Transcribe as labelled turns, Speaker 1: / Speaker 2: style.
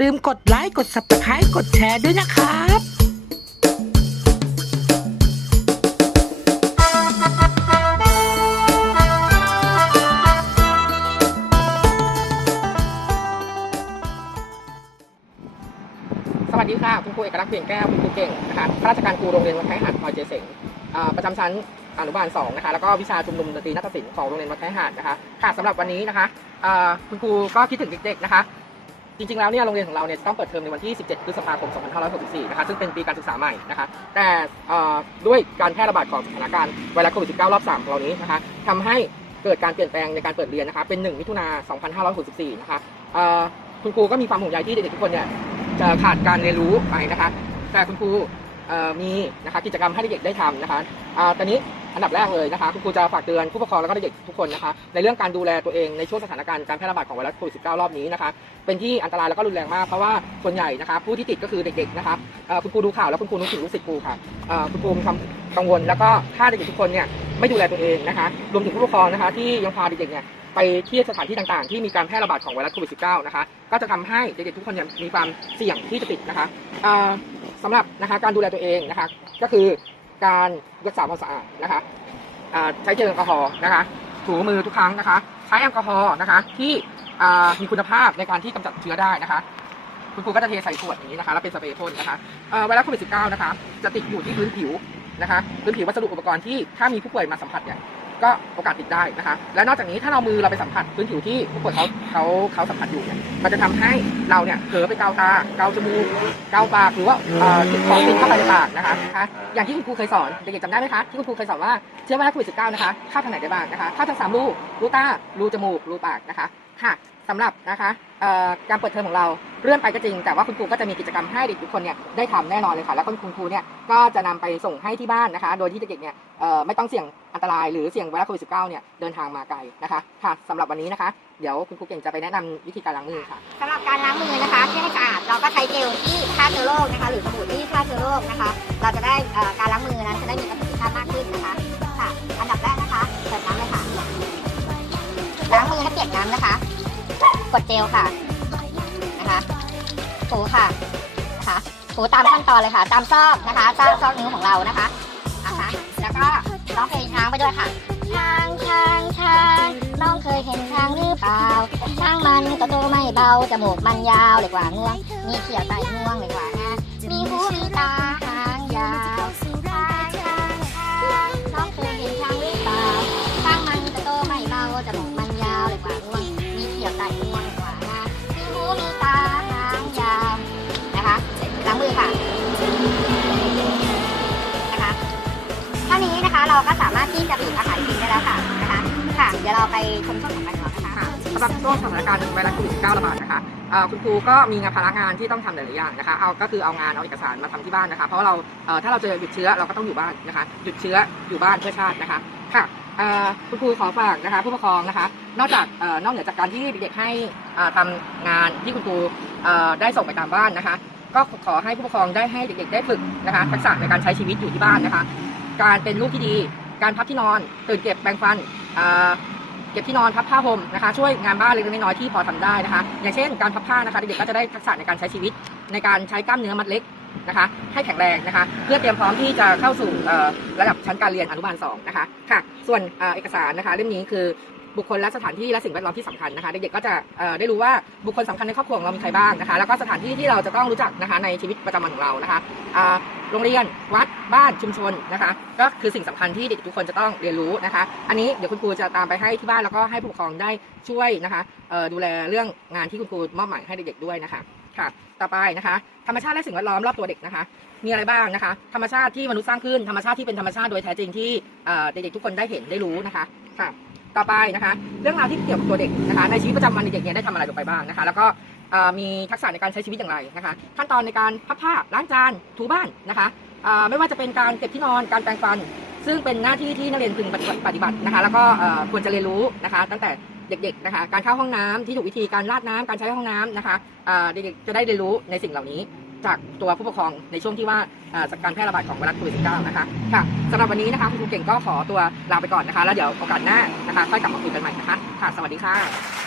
Speaker 1: ลืมกดไลค์ กด subscribe กดแชร์ด้วยนะครับ
Speaker 2: สวัสดีค่ะ คุณครูเอกลักษณ์เปลี่ยนแก้ว คุณครูเก่งนะคะข้าราชการครูโรงเรียนวัดไทยหาดพลอยเจเสงประจำชั้นอนุบาล2นะคะ แล้วก็วิชาชุมนุมดนตรีนาฏศิลป์ของโรงเรียนวัดไทยหาดนะคะ ค่ะสำหรับวันนี้นะคะคุณครูก็คิดถึงเด็กๆนะคะ จริงๆ แล้วเนี่ยโรงเรียนของเราเนี่ยจะต้องเปิดเทอมในวันที่ 17 พฤษภาคม 2564 นะคะ ซึ่งเป็นปีการศึกษาใหม่นะคะ แต่ด้วยการแพร่ระบาดของสถานการณ์ไวรัสโควิด -19 รอบ3ของเรานี้นะคะทำให้เกิดการเปลี่ยนแปลงในการเปิดเรียนนะคะ เป็น 1 มิถุนา2564 นะคะคุณครูก็มีความห่วงใยที่เด็กๆทุกคนเนี่ยจะขาดการเรียนรู้ไปนะคะ แต่คุณครูมีนะคะกิจกรรมให้เด็กๆได้ทำนะคะตอนนี้ อันดับแรกเลยนะคะคุณครูจะฝากเตือนผู้ปกครองแล้วก็เด็กๆทุกคนนะคะในเรื่องการดูแลตัวเองในช่วงสถานการณ์การแพร่ระบาดของไวรัสโควิด -19 รอบนี้นะคะเป็นที่อันตรายแล้วก็รุนแรงมากเพราะว่าส่วนใหญ่นะคะผู้ที่ติดก็คือเด็กๆนะคะคุณครูดูข่าวแล้วคุณครูนึกถึงลูกศิษย์ครูค่ะคุณครูมีความกังวล แล้วก็ถ้าเด็กๆทุกคนเนี่ยไม่ดูแลตัวเองนะคะรวมถึงผู้ปกครองนะคะที่ยังพาเด็กๆเนี่ยไปเที่ยวสถานที่ต่างๆ ที่มีการแพร่ระบาดของไวรัสโควิด -19 นะคะ ก็จะทำให้เด็กๆทุกคนเนี่ยมีความเสี่ยงที่จะติดนะคะเอ่อสำหรับนะคะการดูแลตัวเองนะคะ ก็คือ การรักษาความสะอาดนะคะอ่าใช้เจลแอลกอฮอล์นะคะ ถูมือทุกครั้งนะคะ ใช้แอลกอฮอล์นะคะที่อ่ามีคุณภาพในการที่กำจัดเชื้อได้นะคะ คุณครูก็จะเทใส่ขวดอย่างนี้นะคะ แล้วเป็นสเปรย์พ่นนะคะเอ่อไวรัสโควิด -19 นะคะ จะติดอยู่ที่พื้นผิวนะคะ พื้นผิววัสดุอุปกรณ์ที่ถ้ามีผู้ป่วยมาสัมผัสเนี่ย ก็โอกาสติดได้นะคะ และนอกจากนี้ถ้าเรามือเราไปสัมผัสพื้นผิวที่ผู้ป่วยเขาเขาเขาสัมผัสอยู่เนี่ยมันจะทำให้เราเนี่ยเผลอไปเกาตาเกาจมูกเกาปากหรือว่าอ่อติดของติดเข้าไปในปากนะคะคะอย่างที่คุณครูเคยสอนเด็กๆจำได้ไหมคะที่คุณครูเคยสอนว่าเชื้อไวรัสโควิด -19 นะคะเข้าทางไหนได้บ้างนะคะเข้าทางสามรูรูตารูจมูกรูปากนะคะค่ะสำหรับนะคะเอ่อการเปิดเทอมของเรา เลื่อนไปก็จริง แต่ว่าคุณครูก็จะมีกิจกรรมให้เด็กทุกคนเนี่ยได้ทำแน่นอนเลยค่ะ แล้วคุณครูเนี่ยก็จะนำไปส่งให้ที่บ้านนะคะ โดยที่เด็กๆเนี่ยไม่ต้องเสี่ยงอันตรายหรือเสี่ยงไวรัสโควิด -19 เนี่ยเดินทางมาไกลนะคะค่ะสำหรับวันนี้นะคะ เดี๋ยวคุณครูเก่งจะไปแนะนำวิธีการล้างมือค่ะ
Speaker 3: สำหรับการล้างมือนะคะเพื่ให้สะอาดเราก็ใช้เจลที่ฆ่าเชื้อโรคนะคะ หรือสบู่ที่ฆ่าเชื้อโรคนะคะ เราจะได้การล้างมือนั้นจะได้มีประสิทธิภาพมากขึ้นนะคะค่ะ อันดับแรกนะคะเปิดน้ำเลยค่ะล้างมือให้เปียกน้ำนะคะ กดเจลค่ะ ถูค่ะนะคะถูตามขั้นตอนเลยค่ะ ตามซอกนะคะซอกซอกนิ้วของเรานะคะนะคะแล้วก็ร้องเพลงช้างไปด้วยค่ะช้างช้างช้างน้องเคยเห็นช้างหรือเปล่าช้างมันก็โตไม่เบาจมูกมันยาวเลยกว่างวง มีเขียวไตงวงเลยกว่านะมีหูมีตา เราก็สามารถที่จะบีบอาหารกินได้แล้วค่ะนะคะค่ะ เดี๋ยวเราไปชมช่วงของมันก่อนะคะ
Speaker 2: สำหรับช่วงสถานการณ์ไวรัสโควิด -19 ระบาดนะคะเอ่อคุณครูก็มีงานภาระงานที่ต้องทำหลายๆอย่างนะคะ เอาก็คือเอางานเอาเอกสารมาทำที่บ้านนะคะ เพราะเราเอ่อถ้าเราเจอหยุดเชื้อเราก็ต้องอยู่บ้านนะคะ หยุดเชื้ออยู่บ้านเพื่อชาตินะคะ ค่ะเอ่อคุณครูขอฝากนะคะ ผู้ปกครองนะคะ นอกจากเอ่อนอกเหนือจากการที่เด็กๆให้อ่าทำงานที่คุณครูเอ่อได้ส่งไปตามบ้านนะคะ ก็ขอให้ผู้ปกครองได้ให้เด็กๆได้ฝึกนะคะทักษะในการใช้ชีวิตอยู่ที่บ้านนะคะ การเป็นลูกที่ดี การพับที่นอนตื่นเก็บแปรงฟันเก็บที่นอนพับผ้าห่มนะคะช่วยงานบ้านเล็กๆน้อยๆที่พอทำได้นะคะ อย่างเช่น การพับผ้านะคะเด็กๆก็จะได้ทักษะในการใช้ชีวิต ในการใช้กล้ามเนื้อมัดเล็กนะคะให้แข็งแรงนะคะ เพื่อเตรียมพร้อมที่จะเข้าสู่ระดับชั้นการเรียนอนุบาล2นะคะค่ะส่วนเอกสารนะคะเล่มนี้คือบุคคลและสถานที่และสิ่งแวดล้อมที่สำคัญนะคะเด็กๆก็จะได้รู้ว่าบุคคลสำคัญในครอบครัวของเรามีใครบ้างนะคะ แล้วก็สถานที่ที่เราจะต้องรู้จักนะคะในชีวิตประจำวันของเรานะคะ โรงเรียน วัด บ้าน ชุมชนนะคะ ก็คือสิ่งสำคัญที่เด็กทุกคนจะต้องเรียนรู้นะคะ อันนี้เดี๋ยวคุณครูจะตามไปให้ที่บ้านแล้วก็ให้ผู้ปกครองได้ช่วยนะคะดูแลเรื่องงานที่คุณครูมอบหมายให้เด็กๆด้วยนะคะ ค่ะ ต่อไปนะคะ ธรรมชาติและสิ่งแวดล้อมรอบตัวเด็กนะคะ มีอะไรบ้างนะคะ ธรรมชาติที่มนุษย์สร้างขึ้น ธรรมชาติที่เป็นธรรมชาติโดยแท้จริงที่เด็กๆทุกคนได้เห็นได้รู้นะคะ ค่ะ ต่อไปนะคะ เรื่องราวที่เกี่ยวกับตัวเด็กนะคะ ในชีวิตประจำวันเด็กๆเนี่ยได้ทำอะไรลงไปบ้างนะคะ แล้วก็ มีทักษะในการใช้ชีวิตอย่างไรนะคะ ขั้นตอนในการพับผ้าล้างจานถูบ้านนะคะไม่ว่าจะเป็นการเก็บที่นอนการแปรงฟัน ซึ่งเป็นหน้าที่ที่นักเรียนพึงปฏิบัตินะคะ แล้วก็ควรจะเรียนรู้นะคะ ตั้งแต่เด็กๆนะคะ การเข้าห้องน้ำที่ถูกวิธีการราดน้ำการใช้ห้องน้ำนะคะเด็กๆจะได้เรียนรู้ในสิ่งเหล่านี้จากตัวผู้ปกครองในช่วงที่ว่าอ่าจากการแพร่ระบาดของไวรัสโควิด -19 นะคะค่ะสำหรับวันนี้นะคะคุณครูเก่งก็ขอตัวลาไปก่อนนะคะ แล้วเดี๋ยวโอกาสหน้านะคะค่อยกลับมาคุยกันใหม่นะคะค่ะสวัสดีค่ะ